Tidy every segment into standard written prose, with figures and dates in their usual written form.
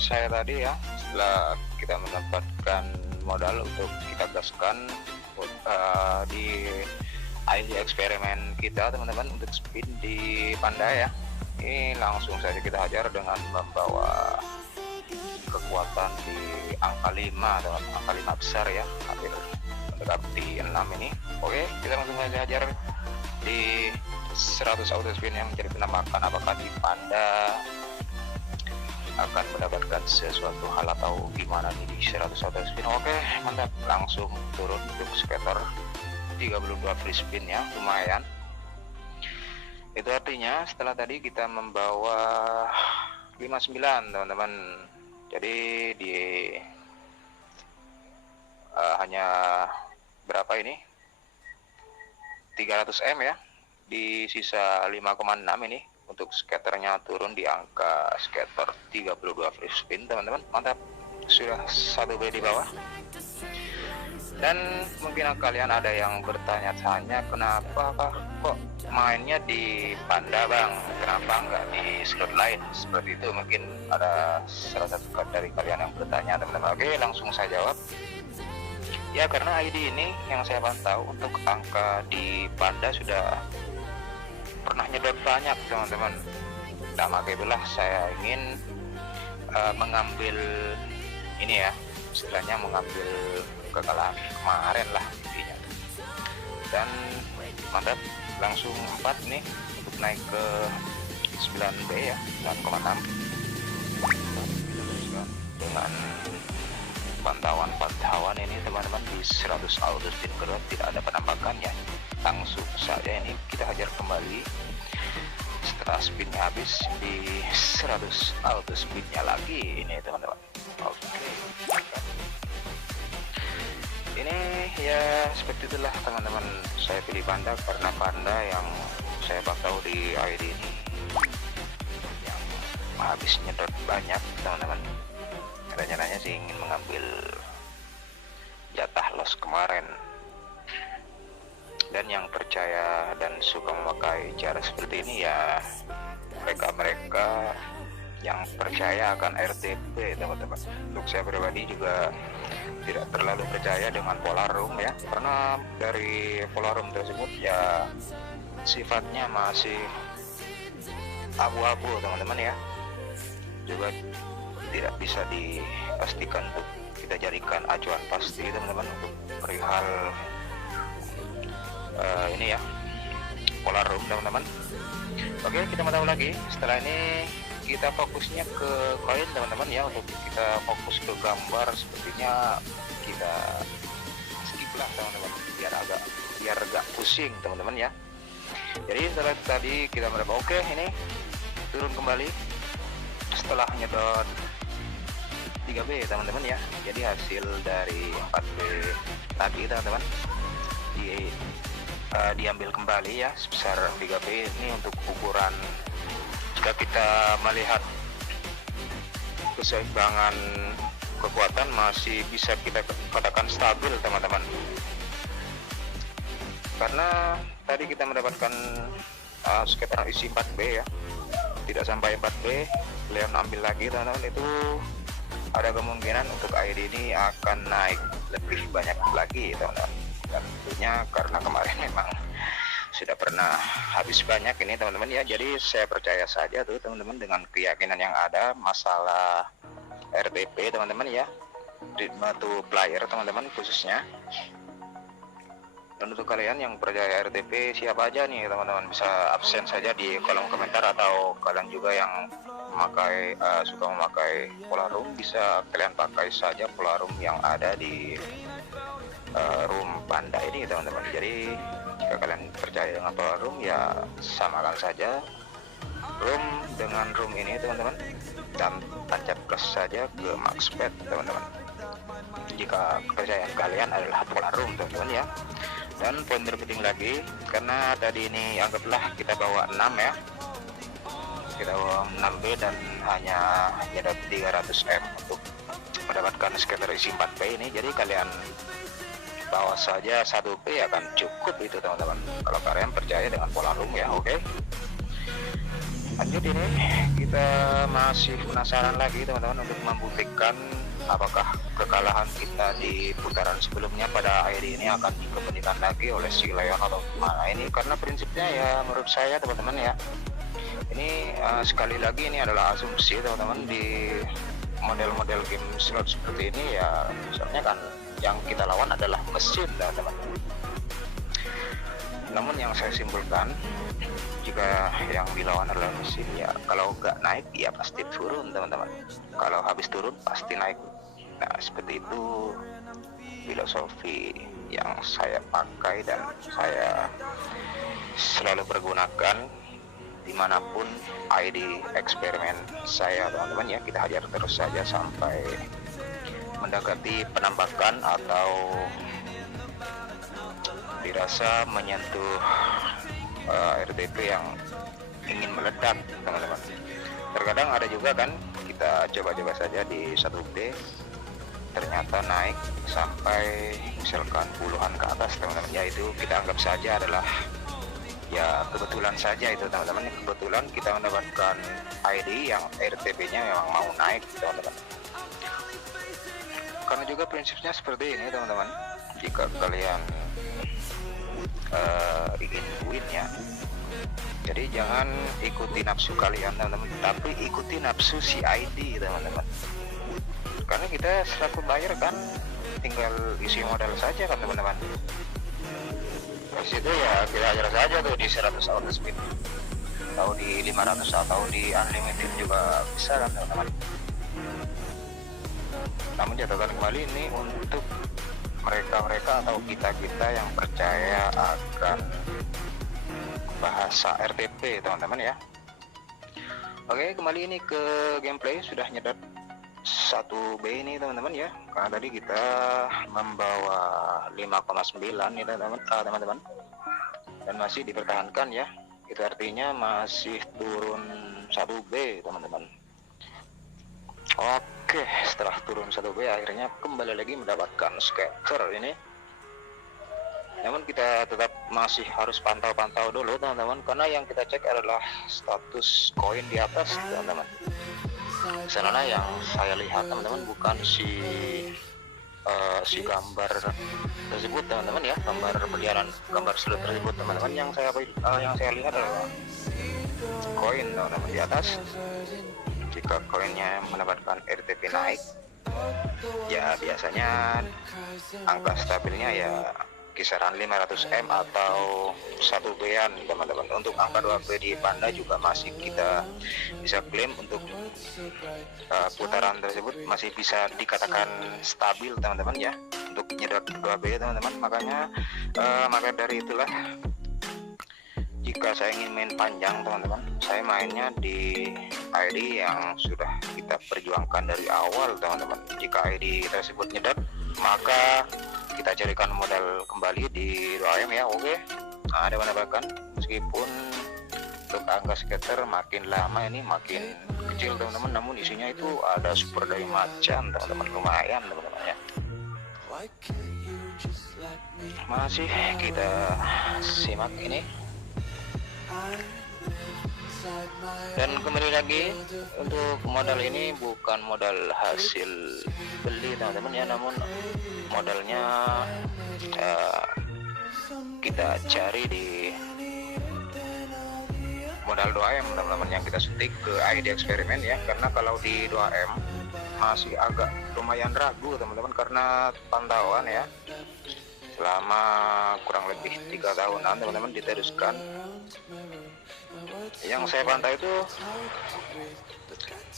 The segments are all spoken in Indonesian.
saya tadi ya, setelah kita mendapatkan modal untuk kita gaskan di IC eksperimen kita teman-teman untuk spin di Panda ya, ini langsung saja kita hajar dengan membawa kekuatan di angka 5 dengan angka 5 besar ya, hampir mendekati 6 ini. Oke, kita langsung saja hajar di 100 auto spin yang menjadi penampakan apakah di Panda akan mendapatkan sesuatu hal atau gimana nih di 100 auto spin. Oke, mantap, langsung turun untuk skater 32 free spin ya, lumayan. Itu artinya setelah tadi kita membawa 59 teman-teman, jadi di hanya berapa ini 300 M ya, di sisa 5,6 ini untuk skaternya turun di angka skater 32 free spin teman-teman. Mantap, sudah 1B di bawah. Dan mungkin kalian ada yang bertanya-tanya, kenapa kok mainnya di Panda bang, kenapa nggak di slot lain seperti itu? Mungkin ada salah satu dari kalian yang bertanya teman-teman. Oke, langsung saya jawab ya, karena ID ini yang saya pantau untuk angka di Panda sudah pernah nyedot banyak teman-teman. Nah, maka itulah saya ingin mengambil ini ya, istilahnya mengambil kekalahan kemarin lah intinya. Dan mantap, langsung 4 nih untuk naik ke 9B ya, 9,6 dengan pantauan ini teman-teman. Di 100 auto spin kedua tidak ada penampakannya, langsung saja ini kita hajar kembali setelah spinnya habis di 100 auto spinnya lagi ini teman-teman. Oke, ini ya seperti itulah teman-teman, saya pilih Panda karena Panda yang saya pantau di ID ini yang habis nyedot banyak teman-teman. Rencananya sih ingin mengambil jatah loss kemarin, dan yang percaya dan suka memakai cara seperti ini ya mereka yang percaya akan RTP teman-teman. Untuk saya pribadi juga tidak terlalu percaya dengan pola room ya, karena dari pola room tersebut ya sifatnya masih abu-abu teman-teman ya, juga tidak bisa dipastikan untuk kita jadikan acuan pasti teman-teman untuk perihal ini ya, pola room teman-teman. Oke, kita mau tahu lagi. Setelah ini kita fokusnya ke koin teman-teman ya, untuk kita fokus ke gambar sepertinya kita skip lah teman-teman, biar agak pusing teman-teman ya. Jadi setelah tadi kita mendapat oke, ini turun kembali setelah nyedot 3B teman-teman ya. Jadi hasil dari 4B tadi teman-teman diambil kembali ya sebesar 3B ini. Untuk ukuran jika kita melihat keseimbangan kekuatan masih bisa kita katakan stabil teman-teman, karena tadi kita mendapatkan sekitar isi 4B ya, tidak sampai 4B kalian ambil lagi teman-teman, itu ada kemungkinan untuk ID ini akan naik lebih banyak lagi teman-teman. Dan tentunya karena kemarin memang sudah pernah habis banyak ini teman-teman ya, jadi saya percaya saja tuh teman-teman dengan keyakinan yang ada masalah RTP teman-teman ya, ritme to player teman-teman khususnya. Dan untuk kalian yang percaya RTP siapa aja nih teman-teman, bisa absen saja di kolom komentar, atau kalian juga yang memakai suka memakai pola room bisa kalian pakai saja pola room yang ada di room Panda ini teman-teman. Jadi jika kalian percaya dengan pola room ya samakan saja room dengan room ini teman-teman, dan tancap gas saja ke max bet teman-teman jika kepercayaan kalian adalah pola room teman-teman ya. Dan poin terpenting lagi, karena tadi ini anggaplah kita bawa 6 ya, kita bawa 6B dan hanya nyedot 300 M untuk mendapatkan skater isi 4B ini. Jadi kalian bawa saja 1B akan cukup itu teman-teman, kalau kalian percaya dengan pola room ya. Oke, Lanjut, ini kita masih penasaran lagi teman-teman untuk membuktikan apakah kekalahan kita di putaran sebelumnya pada ID ini akan dikembalikan lagi oleh si Leon atau gimana ini, karena prinsipnya ya menurut saya teman-teman ya, ini sekali lagi ini adalah asumsi teman-teman. Di model-model game slot seperti ini ya, misalnya kan yang kita lawan adalah mesin teman-teman. Namun yang saya simpulkan, jika yang dilawan adalah mesin ya, kalau nggak naik ya pasti turun teman-teman, kalau habis turun pasti naik. Nah seperti itu filosofi yang saya pakai dan saya selalu pergunakan dimanapun ID eksperimen saya teman-teman ya. Kita hajar terus saja sampai mendekati penampakan atau dirasa menyentuh RTP yang ingin meledak teman-teman. Terkadang ada juga kan, kita coba-coba saja di 1B ternyata naik sampai misalkan puluhan ke atas teman-teman ya, itu kita anggap saja adalah ya kebetulan saja itu teman-teman. Kebetulan kita mendapatkan ID yang RTP nya memang mau naik teman-teman. Karena juga prinsipnya seperti ini teman-teman, jika kalian ingin win ya, jadi jangan ikuti nafsu kalian teman-teman, tapi ikuti nafsu si ID teman-teman. Karena kita selaku buyer kan tinggal isi modal saja kan teman-teman. Di situ ya kita ajar saja tuh di 100 auto speed atau di 500 atau di unlimited juga bisa kan teman-teman. Namun catatan kembali ini untuk mereka-mereka atau kita-kita yang percaya akan bahasa RTP teman-teman ya. Oke, kembali ini ke gameplay. Sudah nyedot 1B ini teman-teman ya, karena tadi kita membawa 5,9 nih teman-teman, dan masih dipertahankan ya. Itu artinya masih turun 1B teman-teman. Oke, setelah turun 1B akhirnya kembali lagi mendapatkan scatter ini. Namun kita tetap masih harus pantau-pantau dulu teman-teman, karena yang kita cek adalah status koin di atas teman-teman. Karena yang saya lihat teman-teman bukan si gambar tersebut teman-teman ya, gambar berliaran, gambar slot tersebut teman-teman. Yang saya lihat adalah koin teman-teman di atas. Jika koinnya mendapatkan RTP naik ya, biasanya angka stabilnya ya kisaran 500M atau 1B-an teman-teman. Untuk angka 2B di Panda juga masih kita bisa klaim untuk putaran tersebut masih bisa dikatakan stabil teman-teman ya, untuk nyedot 2B teman-teman. Maka dari itulah, jika saya ingin main panjang teman-teman, saya mainnya di ID yang sudah kita perjuangkan dari awal teman-teman. Jika ID tersebut nyedot, maka kita carikan modal kembali di 2M ya. Oke, nah, ada menambahkan meskipun untuk angka scatter makin lama ini makin kecil teman-teman, namun isinya itu ada super dari macan teman-teman, lumayan teman-teman ya. Masih kita simak ini. Dan kembali lagi, untuk modal ini bukan modal hasil beli teman-teman ya, namun modalnya kita cari di modal 2M teman-teman, yang kita suntik ke ID eksperimen ya. Karena kalau di 2M masih agak lumayan ragu teman-teman, karena pantauan ya selama kurang lebih 3 tahunan teman-teman diteruskan. Yang saya pantau itu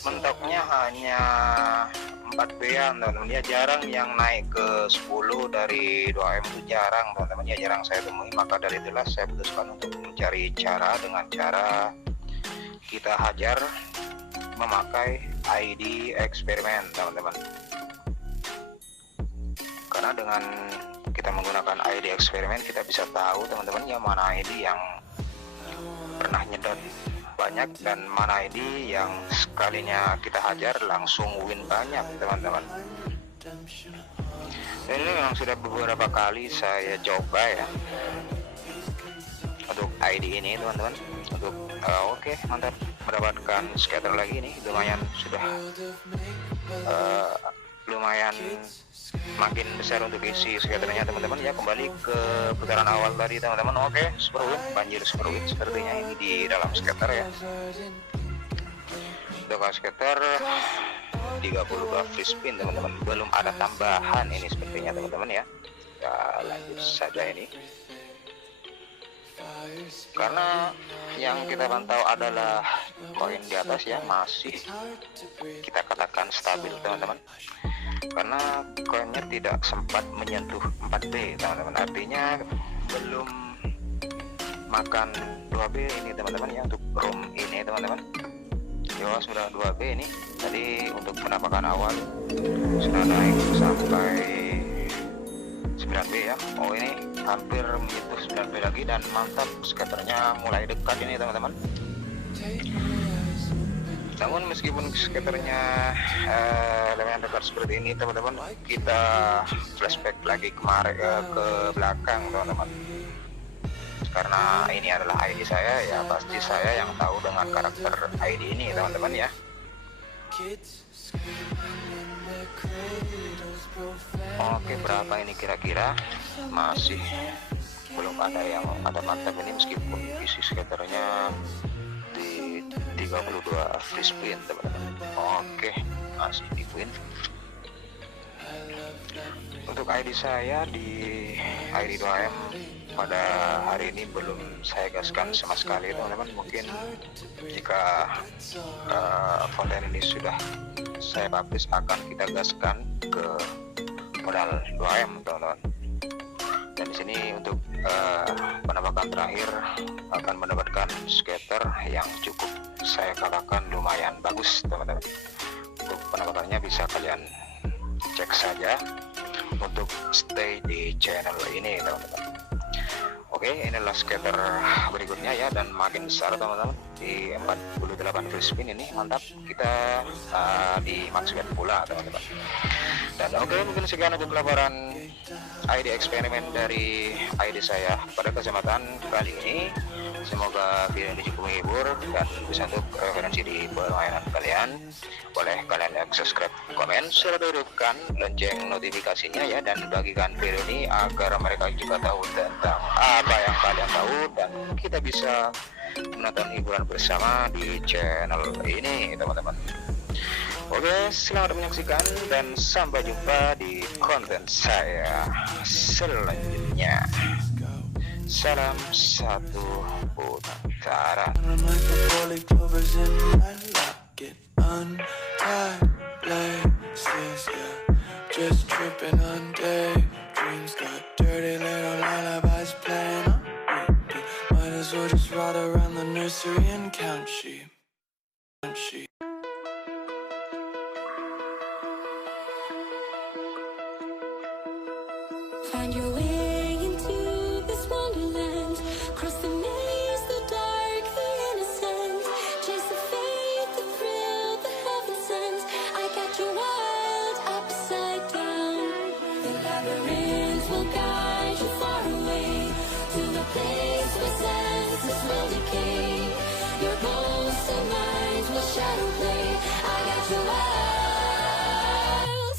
mentoknya hanya 4B-an teman-teman ya, jarang yang naik ke 10 dari 2M itu jarang teman-teman ya, jarang saya temui. Maka dari itulah saya putuskan untuk mencari cara dengan cara kita hajar memakai ID eksperimen teman-teman. Karena dengan kita menggunakan ID eksperimen kita bisa tahu teman-teman ya, mana ID yang pernah nyedot banyak dan mana ID yang sekalinya kita hajar langsung win banyak teman-teman. Dan ini memang sudah beberapa kali saya coba ya untuk ID ini teman-teman. Untuk oke, mantap. mendapatkan skater lagi nih, lumayan sudah lumayan makin besar untuk isi skaternya teman-teman ya. Kembali ke putaran awal tadi teman-teman. Oke, super win, banjir super win sepertinya ini di dalam skater ya. Untuk skater 32 free spin teman-teman, belum ada tambahan ini sepertinya teman-teman ya. Ya lanjut saja ini, karena yang kita pantau adalah koin di atas ya, masih kita katakan stabil teman-teman, karena koinnya tidak sempat menyentuh 4B teman-teman, artinya belum makan 2B ini teman-teman ya. Untuk room ini teman-teman ya sudah 2B ini tadi. Untuk penampakan awal sudah naik sampai 9B ya. Oh ini hampir menyentuh 9B lagi, dan mantap, skaternya mulai dekat ini teman-teman. Namun meskipun skaternya lumayan dekat seperti ini teman-teman, kita flashback lagi kemarin ke belakang teman-teman, karena ini adalah ID saya ya, pasti saya yang tahu dengan karakter ID ini teman-teman ya. Oke, berapa ini kira-kira? Masih belum ada yang ada mantap ini, meskipun isi skaternya di 32 free spin teman-teman. Oke, masih di win. Untuk ID saya di ID 2M pada hari ini belum saya gaskan sama sekali teman-teman. Mungkin jika konten ini sudah saya publish, akan kita gaskan ke modal 2M teman-teman. Dan di sini untuk penampakan terakhir akan mendapatkan skater yang cukup saya katakan lumayan bagus teman-teman. Untuk penampakannya bisa kalian cek saja untuk stay di channel ini teman-teman. Oke, inilah skater berikutnya ya, dan makin besar teman-teman, di 48 free spin ini mantap. Kita di max bet pula teman-teman. Dan oke, mungkin sekian untuk laporan ID eksperimen dari ID saya pada kesempatan kali ini. Semoga video ini cukup menghibur dan bisa untuk referensi di permainan kalian. Boleh kalian like, subscribe, komen, serta hidupkan lonceng notifikasinya ya, dan bagikan video ini agar mereka juga tahu tentang apa yang kalian tahu, dan kita bisa menonton hiburan bersama di channel ini teman-teman. Oke, selamat menyaksikan dan sampai jumpa di konten saya selanjutnya. Salam satu putaran. Just tripping on daydreams, got dirty little lullabies playing on repeat. Might as well just ride around the nursery and count sheep. Find your way into this wonderland. Cross the maze, the dark, the innocent. Chase the faith, the thrill, the heaven sent. I got you wild upside down. The labyrinth will guide you far away to the place where senses will decay. Your ghost and mind will shadow play. I got you wild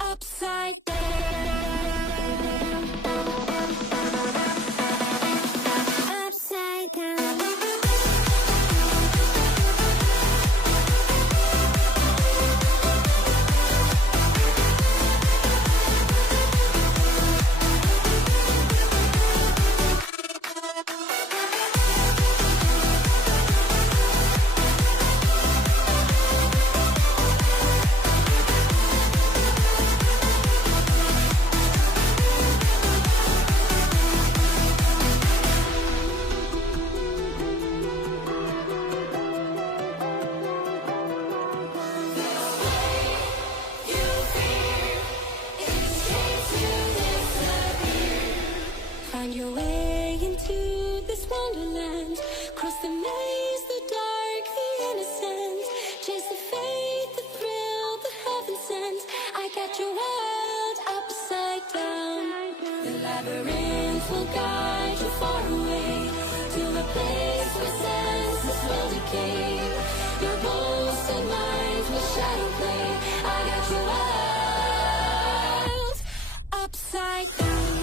upside down. Find your way into this wonderland. Cross the maze, the dark, the innocent. Chase the faith, the thrill, the heaven sent. I got you wild upside down. The labyrinth will guide you far away to a place where senses will decay. upside down.